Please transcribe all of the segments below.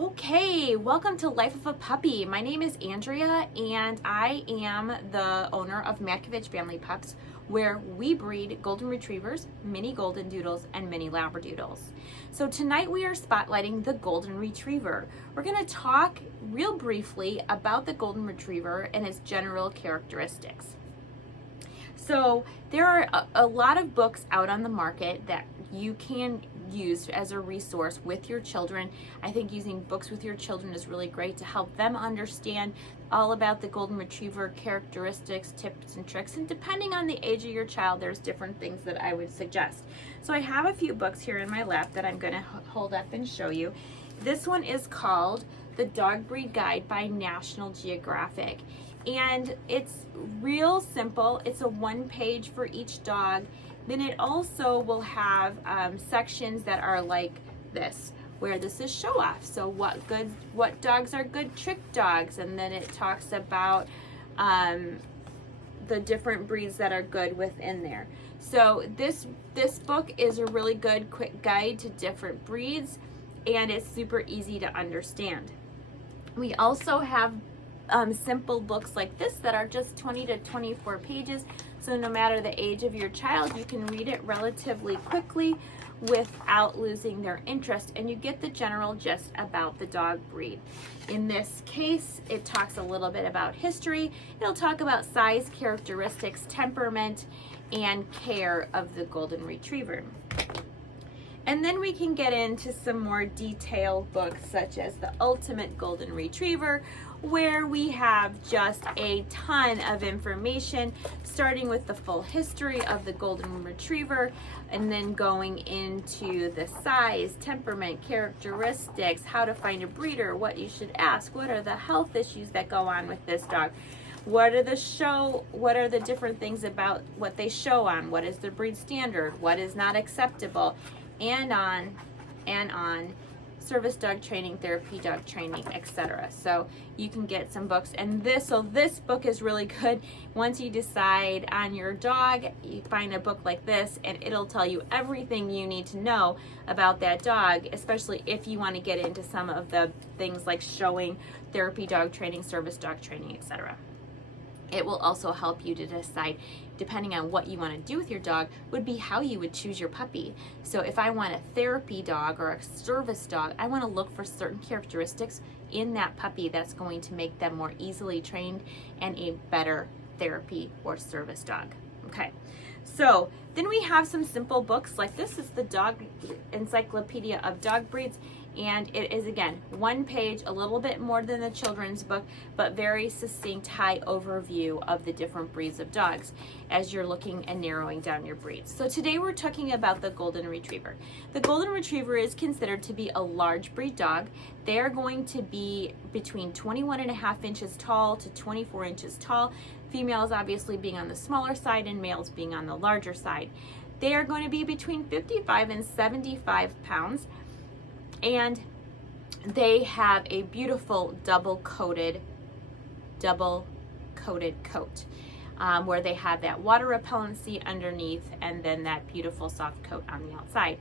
Okay, welcome to Life of a Puppy. My name is Andrea and I am the owner of Matkovich Family Pups, where we breed Golden Retrievers, Mini Golden Doodles, and Mini Labradoodles. So tonight we are spotlighting the Golden Retriever. We're going to talk real briefly about the Golden Retriever and its general characteristics. So there are a lot of books out on the market that you can use as a resource with your children. I think using books with your children is really great to help them understand all about the Golden Retriever characteristics, tips, and tricks. And depending on the age of your child, there's different things that I would suggest. So I have a few books here in my lap that I'm going to hold up and show you. This one is called The Dog Breed Guide by National Geographic. And it's real simple. It's a one page for each dog. Then it also will have sections that are like this, where this is show off. So what dogs are good trick dogs, and then it talks about the different breeds that are good within there. So this book is a really good quick guide to different breeds, and it's super easy to understand. We also have simple books like this that are just 20 to 24 pages. So no matter the age of your child, you can read it relatively quickly without losing their interest, and you get the general gist about the dog breed. In this case, it talks a little bit about history. It'll talk about size, characteristics, temperament, and care of the Golden Retriever. And then we can get into some more detailed books such as The Ultimate Golden Retriever, where we have just a ton of information, starting with the full history of the Golden Retriever, and then going into the size, temperament, characteristics, how to find a breeder, what you should ask, what are the health issues that go on with this dog, what are the different things about what they show on, what is the breed standard, what is not acceptable, and on and on. Service dog training, therapy dog training, etc. So you can get some books, and this book is really good. Once you decide on your dog, you find a book like this and it'll tell you everything you need to know about that dog, especially if you want to get into some of the things like showing, therapy dog training, service dog training, etc. It will also help you to decide, depending on what you want to do with your dog, would be how you would choose your puppy. So if I want a therapy dog or a service dog, I want to look for certain characteristics in that puppy that's going to make them more easily trained and a better therapy or service dog. Okay, so then we have some simple books like this is the Dog Encyclopedia of Dog Breeds. And it is, again, one page, a little bit more than the children's book, but very succinct, high overview of the different breeds of dogs as you're looking and narrowing down your breeds. So today we're talking about the Golden Retriever. The Golden Retriever is considered to be a large breed dog. They are going to be between 21.5 inches tall to 24 inches tall. Females obviously being on the smaller side and males being on the larger side. They are going to be between 55 and 75 pounds. And they have a beautiful double-coated coat where they have that water repellency underneath and then that beautiful soft coat on the outside.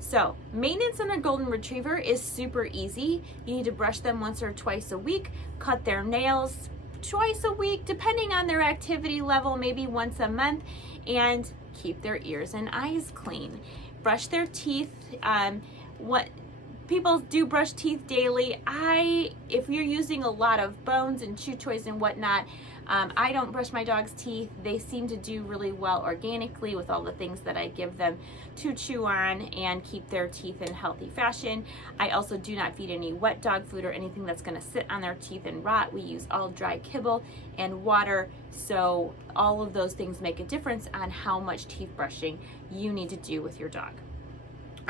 So maintenance on a Golden Retriever is super easy. You need to brush them once or twice a week, cut their nails twice a week, depending on their activity level, maybe once a month, and keep their ears and eyes clean. Brush their teeth. People do brush teeth daily. If you're using a lot of bones and chew toys and whatnot, I don't brush my dog's teeth. They seem to do really well organically with all the things that I give them to chew on and keep their teeth in healthy fashion. I also do not feed any wet dog food or anything that's going to sit on their teeth and rot. We use all dry kibble and water, so all of those things make a difference on how much teeth brushing you need to do with your dog.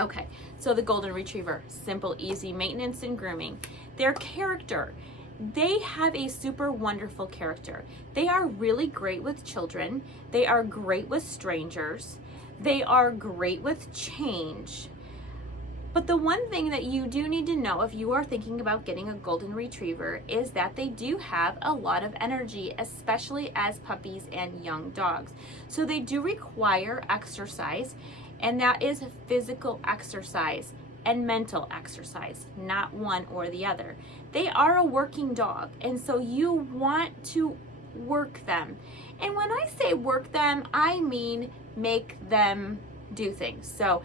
Okay, so the Golden Retriever, simple, easy maintenance and grooming. Their character, they have a super wonderful character. They are really great with children. They are great with strangers. They are great with change. But the one thing that you do need to know if you are thinking about getting a Golden Retriever is that they do have a lot of energy, especially as puppies and young dogs. So they do require exercise, and that is physical exercise. and mental exercise, not one or the other. They are a working dog, and so you want to work them. And when I say work them, I mean make them do things. So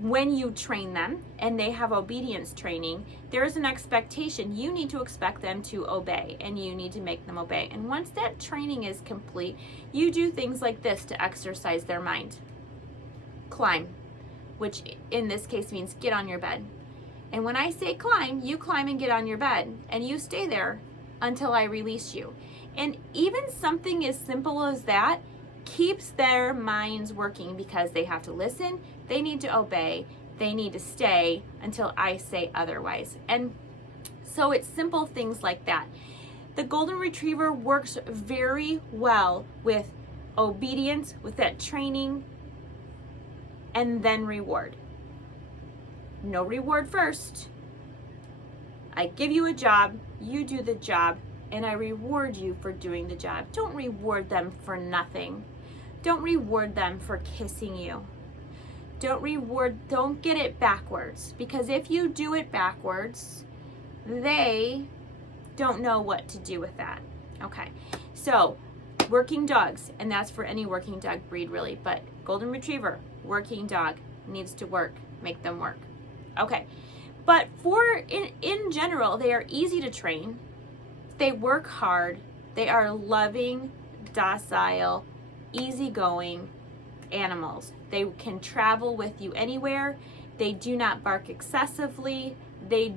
when you train them and they have obedience training, there's an expectation. You need to expect them to obey, and you need to make them obey. And once that training is complete, you do things like this to exercise their mind. Climb, which in this case means get on your bed. And when I say climb, you climb and get on your bed, and you stay there until I release you. And even something as simple as that keeps their minds working, because they have to listen, they need to obey, they need to stay until I say otherwise. And so it's simple things like that. The Golden Retriever works very well with obedience, with that training, and then reward. No reward first. I give you a job, you do the job, and I reward you for doing the job. Don't reward them for nothing. Don't reward them for kissing you. Don't get it backwards, because if you do it backwards, they don't know what to do with that. Okay, so working dogs, and that's for any working dog breed really, but Golden Retriever, working dog, needs to work, make them work. Okay, but in general, they are easy to train. They work hard. They are loving, docile, easygoing animals. They can travel with you anywhere. They do not bark excessively. They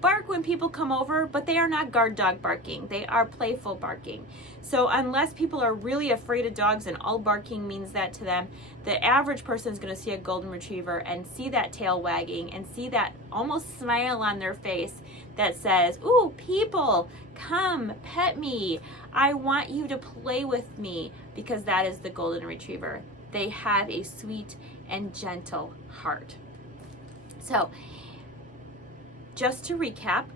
bark when people come over, but they are not guard dog barking. They are playful barking. So unless people are really afraid of dogs and all barking means that to them, the average person is going to see a Golden Retriever and see that tail wagging and see that almost smile on their face that says, "Ooh, people, come pet me. I want you to play with me," because that is the Golden Retriever. They have a sweet and gentle heart. So, just to recap,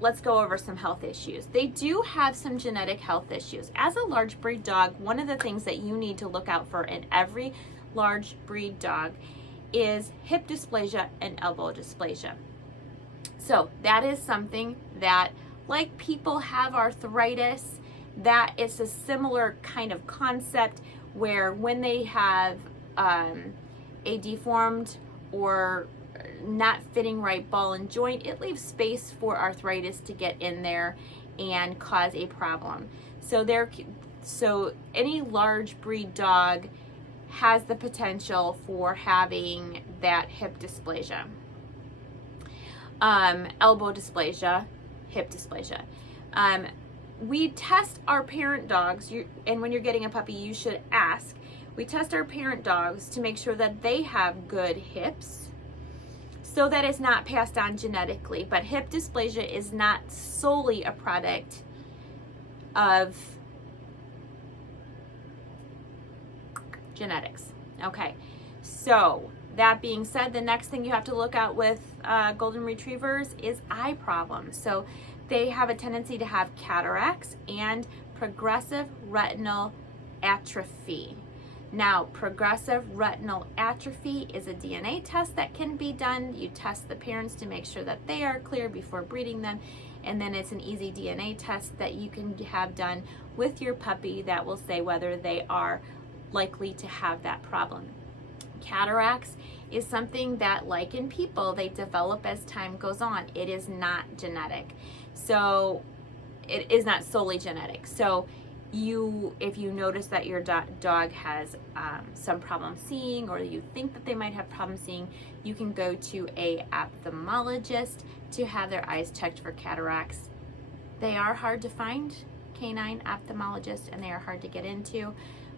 let's go over some health issues. They do have some genetic health issues. As a large breed dog, one of the things that you need to look out for in every large breed dog is hip dysplasia and elbow dysplasia. So that is something that, like people have arthritis, that it's a similar kind of concept where when they have a deformed or not fitting right ball and joint, it leaves space for arthritis to get in there and cause a problem. So any large breed dog has the potential for having that hip dysplasia, elbow dysplasia, hip dysplasia. We test our parent dogs, and when you're getting a puppy, you should ask. We test our parent dogs to make sure that they have good hips, so that it's not passed on genetically. But hip dysplasia is not solely a product of genetics. Okay, so that being said, the next thing you have to look out with Golden Retrievers is eye problems. So they have a tendency to have cataracts and progressive retinal atrophy. Now, progressive retinal atrophy is a DNA test that can be done. You test the parents to make sure that they are clear before breeding them, and then it's an easy DNA test that you can have done with your puppy that will say whether they are likely to have that problem. Cataracts is something that, like in people, they develop as time goes on. It is not genetic. So it is not solely genetic. So if you notice that your dog has some problem seeing, or you think that they might have problem seeing, you can go to a ophthalmologist to have their eyes checked for cataracts. They are hard to find, canine ophthalmologists, and they are hard to get into,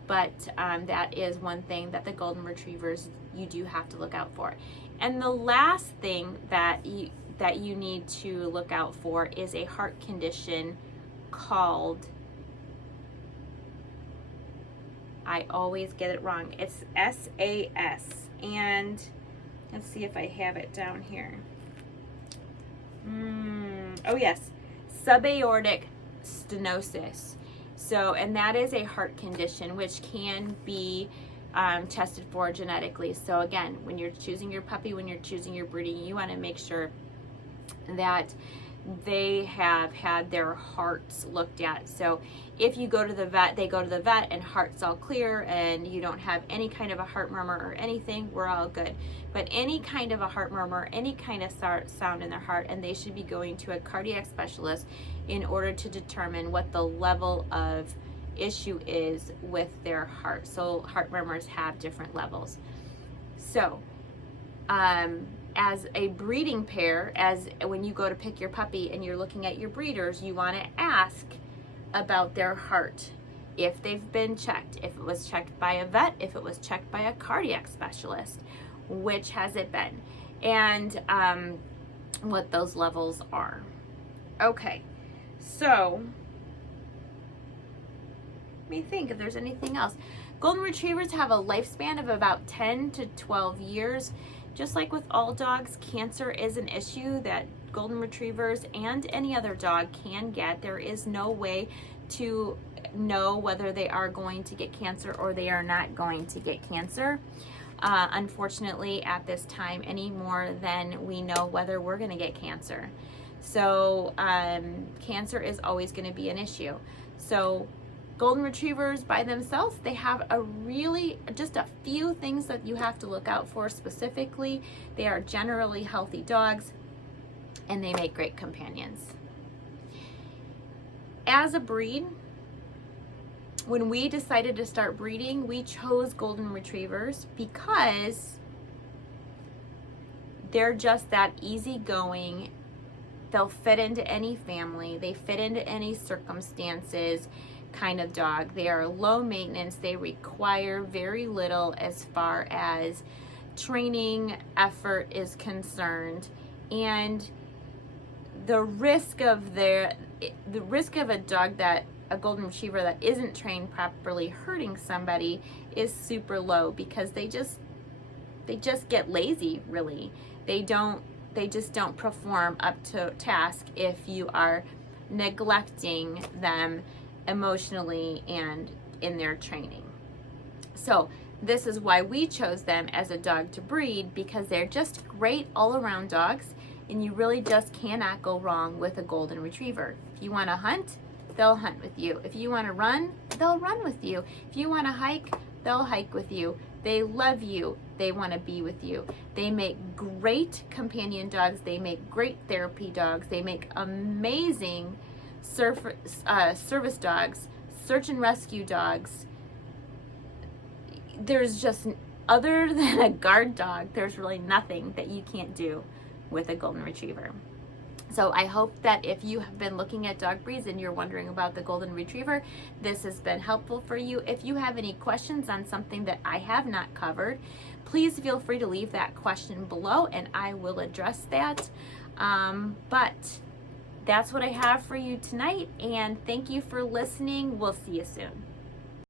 but that is one thing that the Golden Retrievers, you do have to look out for. And the last thing that you need to look out for is a heart condition called, I always get it wrong, it's SAS, and let's see if I have it down here. Oh yes, subaortic stenosis. So, and that is a heart condition which can be tested for genetically. So again, when you're choosing your puppy, when you're choosing your breeding, you want to make sure that they have had their hearts looked at. So if you go to the vet, they go to the vet and heart's all clear and you don't have any kind of a heart murmur or anything, we're all good. But any kind of a heart murmur, any kind of sound in their heart, and they should be going to a cardiac specialist in order to determine what the level of issue is with their heart. So heart murmurs have different levels. So as a breeding pair, as when you go to pick your puppy and you're looking at your breeders, you want to ask about their heart, if they've been checked, if it was checked by a vet, if it was checked by a cardiac specialist, which has it been, and what those levels are. Okay, so let me think if there's anything else. Golden Retrievers have a lifespan of about 10 to 12 years. Just like with all dogs, cancer is an issue that Golden Retrievers and any other dog can get. There is no way to know whether they are going to get cancer or they are not going to get cancer. Unfortunately, at this time, any more than we know whether we're going to get cancer. So cancer is always going to be an issue. So Golden Retrievers by themselves, they have just a few things that you have to look out for specifically. They are generally healthy dogs and they make great companions. As a breed, when we decided to start breeding, we chose Golden Retrievers because they're just that easygoing. They'll fit into any family. They fit into any circumstances kind of dog. They are low maintenance. They require very little as far as training effort is concerned, and the risk of a dog, that a Golden Retriever that isn't trained properly, hurting somebody is super low, because they just get lazy, really. They just don't perform up to task if you are neglecting them emotionally and in their training. So this is why we chose them as a dog to breed, because they're just great all-around dogs, and you really just cannot go wrong with a Golden Retriever. If you want to hunt, they'll hunt with you. If you want to run, they'll run with you. If you want to hike, they'll hike with you. They love you. They want to be with you. They make great companion dogs. They make great therapy dogs. They make amazing service dogs, search and rescue dogs. There's just, other than a guard dog, there's really nothing that you can't do with a Golden Retriever. So I hope that if you have been looking at dog breeds and you're wondering about the Golden Retriever, this has been helpful for you. If you have any questions on something that I have not covered, please feel free to leave that question below and I will address that. But that's what I have for you tonight, and thank you for listening. We'll see you soon.